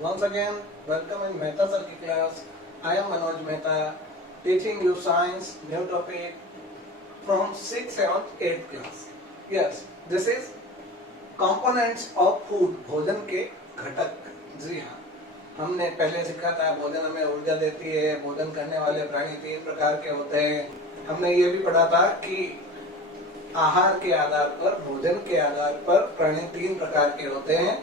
once again welcome in Mehta sir ki class. I am Manoj Mehta teaching you science new topic from 6th, 7th, 8th class. Yes, this is components of food, भोजन के घटक. जी हाँ, हमने पहले सीखा था भोजन हमें ऊर्जा देती है. भोजन करने वाले प्राणी 3 प्रकार के होते हैं. हमने ये भी पढ़ा था कि आहार के आधार पर, भोजन के आधार पर प्राणी 3 प्रकार के होते हैं: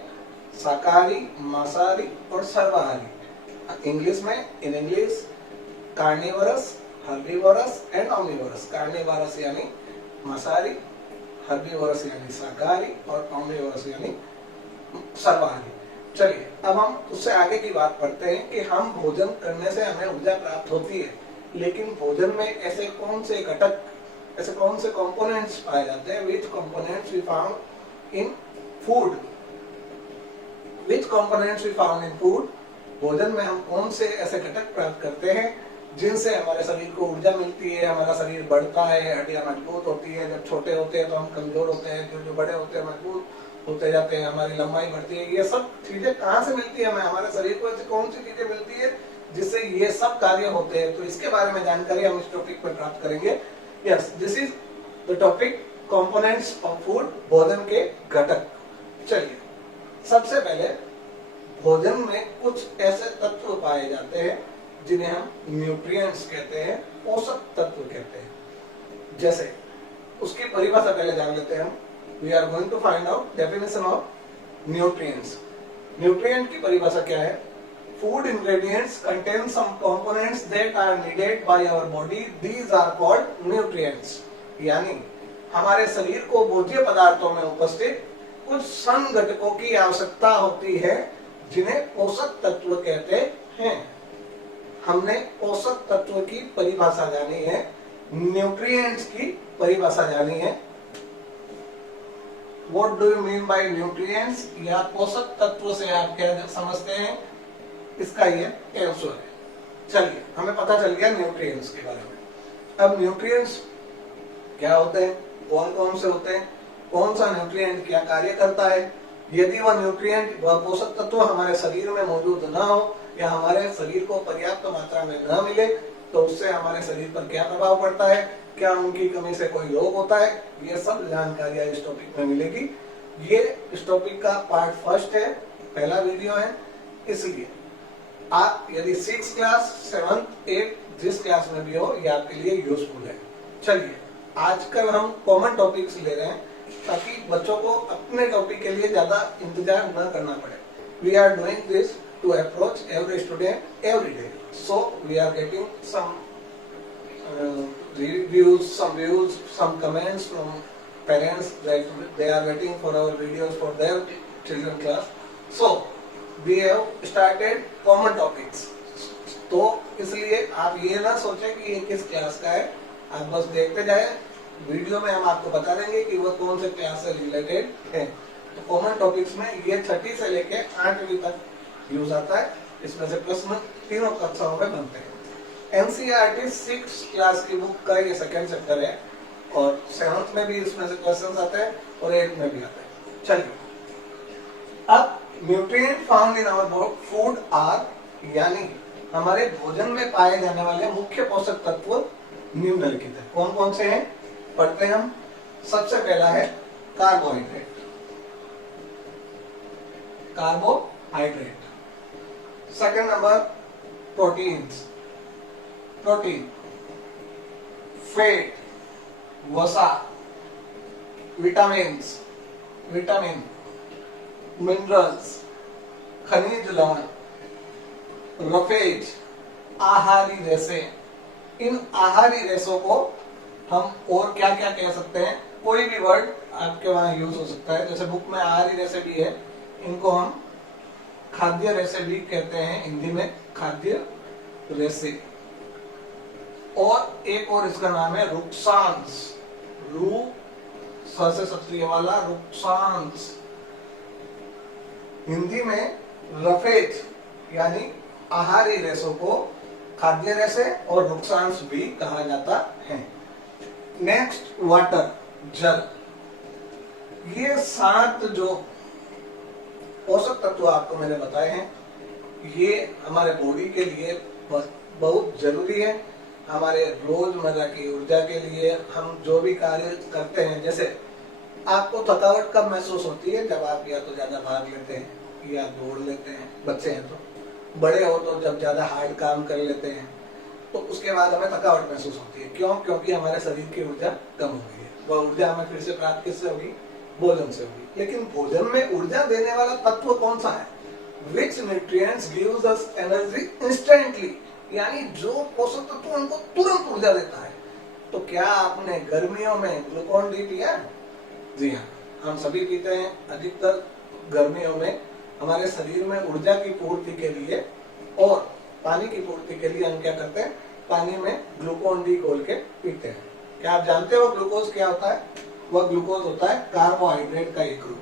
शाकाहारी, मांसाहारी और सर्वाहारी. इंग्लिश में, in English, carnivorous, herbivorous and omnivorous. Carnivorous यानी मांसाहारी, हर्बीवरस यानी शाकाहारी और ऑमनिवरस यानी सर्वाहारी. चलिए अब हम उससे आगे की बात पढ़ते हैं कि हम भोजन करने से हमें ऊर्जा प्राप्त होती है, लेकिन भोजन में ऐसे कौन से घटक, ऐसे कौन से कंपोनेंट्स पाए जाते हैं? Which components we found in food. Which components we found in food. भोजन में हम कौन से ऐसे घटक प्राप्त करते हैं जिनसे हमारे शरीर को ऊर्जा मिलती है, हमारा शरीर बढ़ता है, हड्डियां मजबूत होती है. जब छोटे होते हैं तो हम कमजोर होते हैं, जो बड़े होते हैं मजबूत होते जाते हैं, हमारी लंबाई बढ़ती है. ये सब चीजें कहाँ से मिलती है हमें? हमारे शरीर को ऐसी कौन सी चीजें मिलती है जिससे ये सब कार्य होते हैं? तो इसके बारे में जानकारी हम इस टॉपिक में प्राप्त करेंगे. Yes, this is the topic components of food, भोजन के घटक. चलिए सबसे पहले भोजन में कुछ ऐसे तत्व पाए जाते हैं जिन्हें हम न्यूट्रिएंट्स कहते हैं, पोषक तत्व कहते हैं. जैसे उसकी परिभाषा पहले जान लेते हैं हम. We are going to find out definition of nutrients. Nutrient की परिभाषा क्या है? Food ingredients contain some components that are needed by our body, these are called nutrients. यानी हमारे शरीर को भोज्य पदार्थों में उपस्थित कुछ संघटकों की आवश्यकता होती है जिन्हें पोषक तत्व कहते हैं. हमने पोषक तत्व की परिभाषा जानी है, न्यूट्रिएंट्स की परिभाषा जानी है. What do you mean by nutrients? या पोषक तत्व से आप क्या समझते हैं, इसका ये आंसर है. चलिए हमें पता चल गया न्यूट्रिएंट्स के बारे में. अब न्यूट्रिएंट्स क्या होते हैं, कौन कौन से होते हैं, कौन सा न्यूट्रिएंट क्या कार्य करता है, यदि वह न्यूट्रिएंट, वह पोषक तत्व हमारे शरीर में मौजूद न हो या हमारे शरीर को पर्याप्त मात्रा में न मिले तो उससे हमारे शरीर पर क्या प्रभाव पड़ता है, क्या उनकी कमी से कोई रोग होता है, ये सब जानकारियां इस टॉपिक में मिलेगी. ये इस टॉपिक का पार्ट फर्स्ट है, पहला वीडियो है. इसलिए आप यदि 6th क्लास, 7th, 8th जिस क्लास में भी हो, ये आपके लिए यूजफुल है. चलिए आजकल हम कॉमन टॉपिक्स ले रहे हैं ताकि बच्चों को अपने टॉपिक के लिए ज्यादा इंतजार न करना पड़े. We are doing this to approach every student every day. So we are getting some reviews, some views, some comments from parents that they are waiting for our videos for their children class. So we have started common topics. तो इसलिए आप ये ना सोचें कि ये किस class का है, आप बस देखते जाए. वीडियो में हम आपको बता देंगे कि वो कौन से क्लास से रिलेटेड है. तो कॉमन टॉपिक्स में ये 6ठी से लेके 8वीं तक यूज आता है. इसमें से प्रश्न तीनों कक्षाओं में बनते हैं. एनसीईआरटी 6th क्लास की बुक का ये सेकंड चैप्टर है और 7th में भी इसमें से क्वेश्चंस आते हैं और 8th में भी आते हैं. चलिए अब nutrient found in our food are, यानी हमारे भोजन में पाए जाने वाले मुख्य पोषक तत्व निम्नलिखित है. कौन कौन से हैं पढ़ते हैं हम. सबसे पहला है carbohydrate. Carbohydrate. Second number proteins, protein. Fat, वसा, विटामिन्स, विटामिन, मिनरल्स, खनिज लवण, रफेज, आहारी रेशे. इन आहारी रेशों को हम और क्या क्या कह सकते हैं? कोई भी वर्ड आपके वहां यूज हो सकता है. जैसे बुक में आहारी रेशे भी है, इनको हम खाद्य रेशे भी कहते हैं, हिंदी में खाद्य रेशे. और एक और इसका नाम है रुक्सांस. रू से क्षत्रिय वाला रुक्सांस. हिंदी में रफेज यानी आहारी रेशों को खाद्य रेशे और रुक्सांस भी कहा जाता है. नेक्स्ट वाटर, जल. ये 7 जो पोषक तत्व आपको मैंने बताए हैं, ये हमारे बॉडी के लिए बहुत जरूरी है। हमारे रोजमर्रा की ऊर्जा के लिए हम जो भी कार्य करते हैं, जैसे आपको थकावट कब महसूस होती है? जब आप या तो ज्यादा भाग लेते हैं या दौड़ लेते हैं, बच्चे हैं तो। बड़े हो तो जब ज्यादा हार्ड काम कर लेते हैं तो उसके बाद हमें थकावट महसूस होती है। क्यों? क्योंकि हमारे शरीर की ऊर्जा कम हो गई है। वह ऊर्जा हमें फिर से प्राप्त किससे होगी? भोजन से होगी। लेकिन भोजन में ऊर्जा देने वाला तत्व कौन सा है? Which nutrients gives us energy instantly, यानी जो पोषक तत्व हमको तुरंत ऊर्जा देता है। तो क्या आपने गर्मियों में ग्लूकोन डी पिया? जी हाँ, हम सभी पीते हैं। अधिकतर गर्मियों में हमारे शरीर में ऊर्जा की पूर्ति के लिए और पानी की पूर्ति के लिए हम क्या करते हैं? पानी में ग्लूकोन डी घोल के पीते हैं। क्या आप जानते हो ग्लूकोज क्या होता है? वह ग्लूकोज होता है कार्बोहाइड्रेट का एक रूप।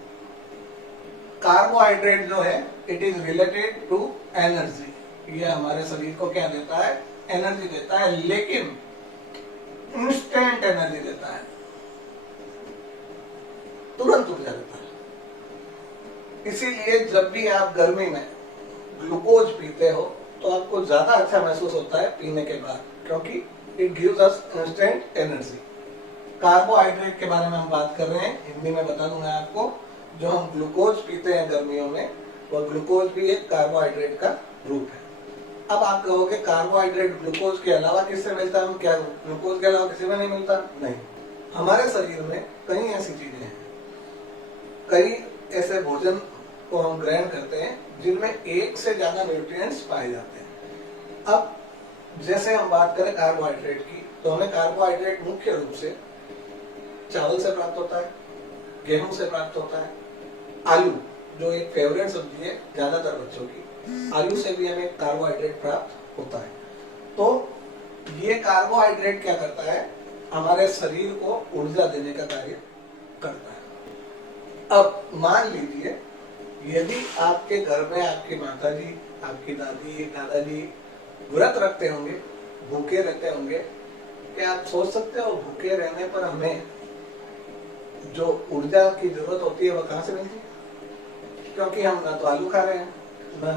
कार्बोहाइड्रेट जो है it is related to energy. ये हमारे शरीर को क्या देता है? एनर्जी देता है, लेकिन इंस्टेंट एनर्जी देता है, तुरंत ऊर्जा देता है। इसीलिए जब भी आप गर्मी में ग्लूकोज पीते हो तो आपको ज्यादा अच्छा महसूस होता है पीने के बाद, क्योंकि it gives us instant energy. Carbohydrate के बारे में हम बात कर रहे हैं, हिंदी में बता दूंगा आपको। जो हम ग्लूकोज पीते हैं गर्मियों में, वह ग्लूकोज भी एक कार्बोहाइड्रेट का रूप है। अब आप कहोगे कार्बोहाइड्रेट ग्लूकोज के अलावा किससे मिलता है? हम क्या ग्लूकोज के अलावा किसी में नहीं मिलता? नहीं, हमारे शरीर में कई ऐसी चीजें हैं, कई ऐसे भोजन को हम ग्रहण करते हैं जिनमें एक से ज्यादा न्यूट्रिएंट्स पाए जाते हैं। अब जैसे हम बात करें कार्बोहाइड्रेट की, तो हमें कार्बोहाइड्रेट मुख्य रूप से चावल से प्राप्त होता है, गेहूं से प्राप्त होता है, आलू जो एक फेवरेट सब्जी है ज्यादातर बच्चों की, आलू से भी हमें कार्बोहाइड्रेट प्राप्त होता है। तो ये कार्बोहाइड्रेट क्या करता है? हमारे शरीर को ऊर्जा देने का कार्य करता है। अब मान लीजिए यदि आपके घर में आपकी माताजी, आपकी दादी, दादाजी व्रत रखते होंगे, भूखे रहते होंगे, क्या आप सोच सकते हो भूखे रहने पर हमें जो ऊर्जा की जरूरत होती है वह कहां से मिलती है? क्योंकि हम ना तो आलू खा रहे हैं, ना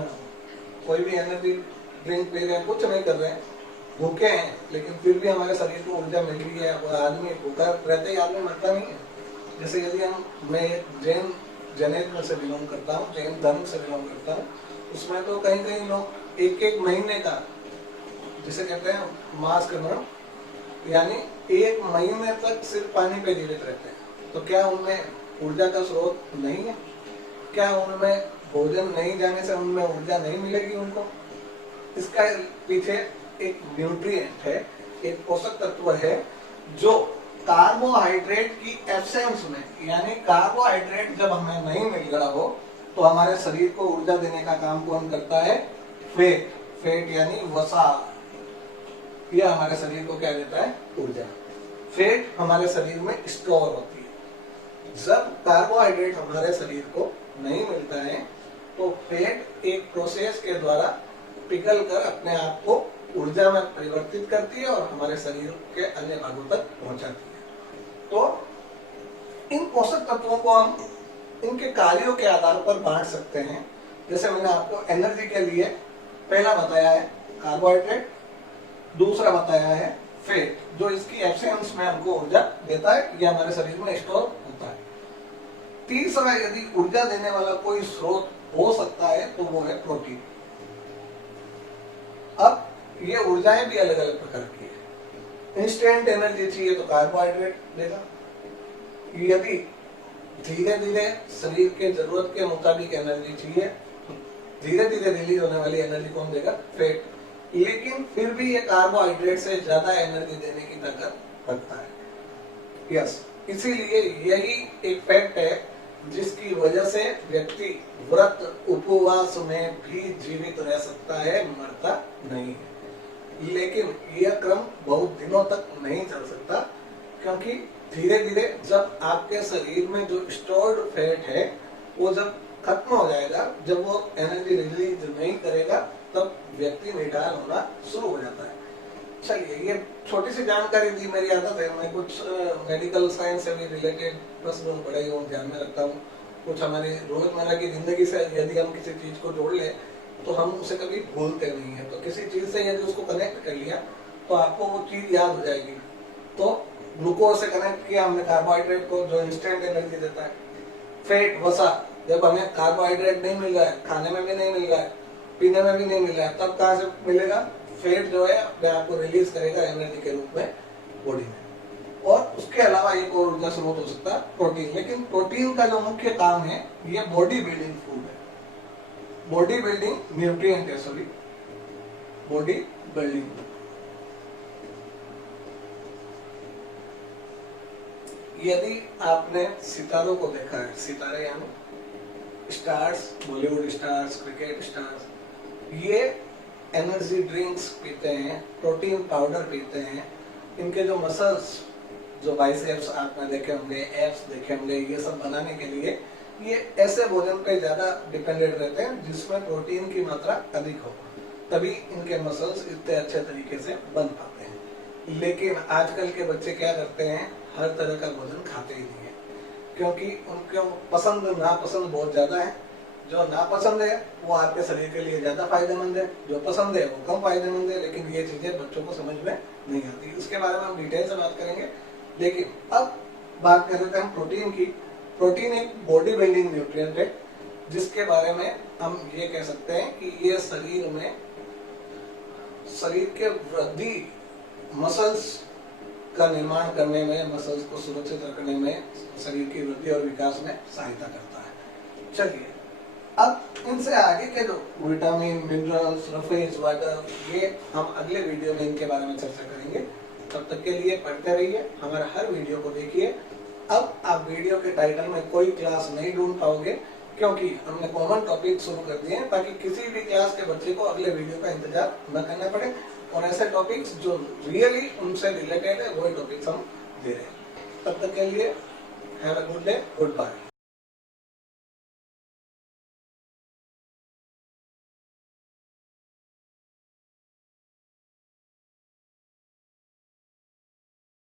कोई भी एनर्जी ड्रिंक पी रहे हैं, कुछ नहीं कर रहे हैं, भूखे हैं, लेकिन फिर भी हमारे शरीर को ऊर्जा मिल रही है। वह आदमी भूखा रहते ही आदमी मरता नहीं है। जैसे यदि मैं जैन जनेत में से बिलोंग करता हूँ, जैन धर्म से बिलोंग करता हूँ, उसमें तो कहीं कहीं लोग एक एक महीने का, जिसे कहते हैं मास करना, यानी एक महीने तक सिर्फ पानी पे जीवित रहते हैं। तो क्या उनमें ऊर्जा का स्रोत नहीं है? क्या उनमें भोजन नहीं जाने से उनमें ऊर्जा नहीं मिलेगी उनको? इसका पीछे एक न्यूट्रिएंट है, एक पोषक तत्व है जो कार्बोहाइड्रेट की एब्सेंस में, यानी कार्बोहाइड्रेट जब हमें नहीं मिल रहा हो तो हमारे शरीर को ऊर्जा देने का काम कौन करता है? फैट। फैट यानी वसा, यह हमारे शरीर को क्या देता है? ऊर्जा। फैट हमारे शरीर में स्टोर होती है। जब कार्बोहाइड्रेट हमारे शरीर को नहीं मिलता है तो फैट एक प्रोसेस के द्वारा पिघल कर अपने आप को ऊर्जा में परिवर्तित करती है और हमारे शरीर के अन्य भागों तक पहुंचाती है। तो इन पोषक तत्वों को हम इनके कार्यों के आधार पर बांट सकते हैं। जैसे मैंने आपको एनर्जी के लिए पहला बताया है कार्बोहाइड्रेट, दूसरा बताया है फैट, जो इसकी एब्सेंस में हमको ऊर्जा देता है, यह हमारे शरीर में स्टोर होता है। तीसरा यदि ऊर्जा देने वाला कोई स्रोत हो सकता है तो वो है प्रोटीन। अब ये ऊर्जाएं भी अलग अलग प्रकार की है। इंस्टेंट एनर्जी चाहिए तो कार्बोहाइड्रेट देगा। यदि धीरे धीरे शरीर के जरूरत के मुताबिक एनर्जी चाहिए, धीरे धीरे रिलीज होने वाली एनर्जी कौन देगा? फैट। लेकिन फिर भी ये कार्बोहाइड्रेट से ज्यादा एनर्जी देने की ताकत रखता है। यस, इसीलिए यही एक फैक्ट है जिसकी वजह से व्यक्ति व्रत उपवास में भी जीवित रह सकता है, मरता नहीं है। लेकिन यह क्रम बहुत दिनों तक नहीं चल सकता, क्योंकि धीरे धीरे जब आपके शरीर में जो स्टोर्ड फैट है वो जब खत्म हो जाएगा, जब वो एनर्जी रिलीज नहीं करेगा, तब व्यक्ति निढाल होना शुरू हो जाता है। चलिए, ये छोटी सी जानकारी दी, मेरी आदत है, मैं कुछ मेडिकल साइंस से भी रिलेटेड प्रश्न बड़े ध्यान में रखता हूँ। कुछ हमारी रोजमर्रा की जिंदगी से यदि हम किसी चीज को जोड़ ले तो हम उसे कभी भूलते नहीं है। तो किसी चीज से यदि उसको कनेक्ट कर लिया तो आपको वो चीज याद हो जाएगी। तो ग्लूकोज से कनेक्ट किया हमने कार्बोहाइड्रेट को, जो इंस्टेंट एनर्जी देता है। फैट, वसा, जब हमें कार्बोहाइड्रेट नहीं मिल रहा है, खाने में भी नहीं मिल रहा है, पीने में भी नहीं मिल रहा है, तब कहाँ से मिलेगा? फैट जो है अपने आप को रिलीज करेगा एनर्जी के रूप में बॉडी में। और उसके अलावा एक और ऊर्जा स्रोत हो सकता है प्रोटीन। लेकिन प्रोटीन का जो मुख्य काम है ये बॉडी बिल्डिंग फूड है, बॉडी बिल्डिंग न्यूट्रिएंट है, सॉरी बॉडी बिल्डिंग। यदि आपने सितारों को देखा है, सितारे यानी stars, Bollywood stars, cricket stars, ये एनर्जी ड्रिंक्स पीते हैं, प्रोटीन पाउडर पीते हैं। इनके जो मसल्स, जो बाइसेप्स आपने देखे होंगे, एब्स देखे होंगे, ये सब बनाने के लिए ये ऐसे भोजन पे ज्यादा डिपेंडेंट रहते हैं जिसमें प्रोटीन की मात्रा अधिक हो, तभी इनके मसल्स इतने अच्छे तरीके से बन पाते हैं। लेकिन आजकल के बच्चे क्या करते हैं, हर तरह का भोजन खाते ही नहीं है, क्योंकि उनको पसंद नापसंद बहुत ज्यादा है। जो नापसंद है वो आपके शरीर के लिए ज्यादा फायदेमंद है, जो पसंद है वो कम फायदेमंद है। लेकिन ये चीजें बच्चों को समझ में नहीं आती, इसके बारे में हम डिटेल से बात करेंगे। लेकिन अब बात कर रहे थे हम प्रोटीन की। प्रोटीन एक बॉडी बिल्डिंग न्यूट्रिएंट है, जिसके बारे में हम ये कह सकते हैं कि ये शरीर में, शरीर के वृद्धि, मसल्स का निर्माण करने में, मसल्स को सुरक्षित रखने में, शरीर की वृद्धि और विकास में सहायता करता है। चलिए अब इनसे आगे के जो विटामिन, मिनरल्स, सरफेस वाटर, ये हम अगले वीडियो में इनके बारे में चर्चा करेंगे। तब तक के लिए पढ़ते रहिए, हमारा हर वीडियो को देखिए। अब आप वीडियो के टाइटल में कोई क्लास नहीं ढूंढ पाओगे, क्योंकि हमने कॉमन टॉपिक शुरू कर दिए हैं ताकि किसी भी क्लास के बच्चे को अगले वीडियो का इंतजार न करना पड़े, और ऐसे टॉपिक्स जो रियली उनसे रिलेटेड है वही टॉपिक्स हम दे रहे हैं। तब तक के लिए have a good day, good bye.